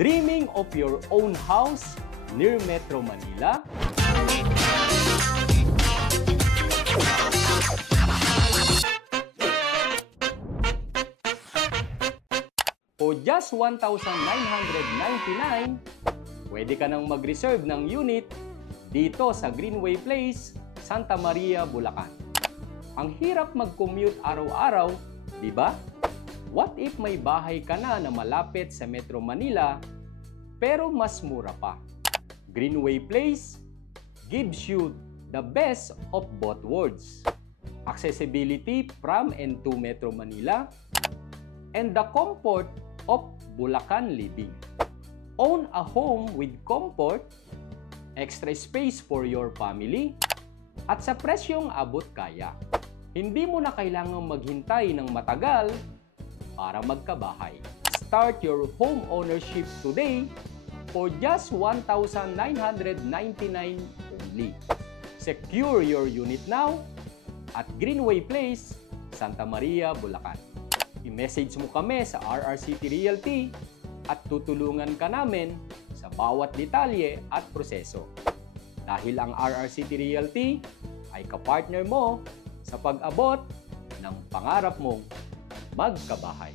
Dreaming of your own house near Metro Manila? For just 1,999, pwede ka nang mag-reserve ng unit dito sa Greenway Place, Santa Maria, Bulacan. Ang hirap mag-commute araw-araw, di ba? What if may bahay ka na malapit sa Metro Manila, pero mas mura pa? Greenway Place gives you the best of both worlds. Accessibility from and to Metro Manila, and the comfort of Bulacan living. Own a home with comfort, extra space for your family, at sa presyong abot kaya. Hindi mo na kailangang maghintay ng matagal para magkabahay. Start your home ownership today for just 1,999 only. Secure your unit now at Greenway Place, Santa Maria, Bulacan. I-message mo kami sa RRCT Realty at tutulungan ka namin sa bawat detalye at proseso. Dahil ang RRCT Realty ay kapartner mo sa pag-abot ng pangarap mong magkabahay.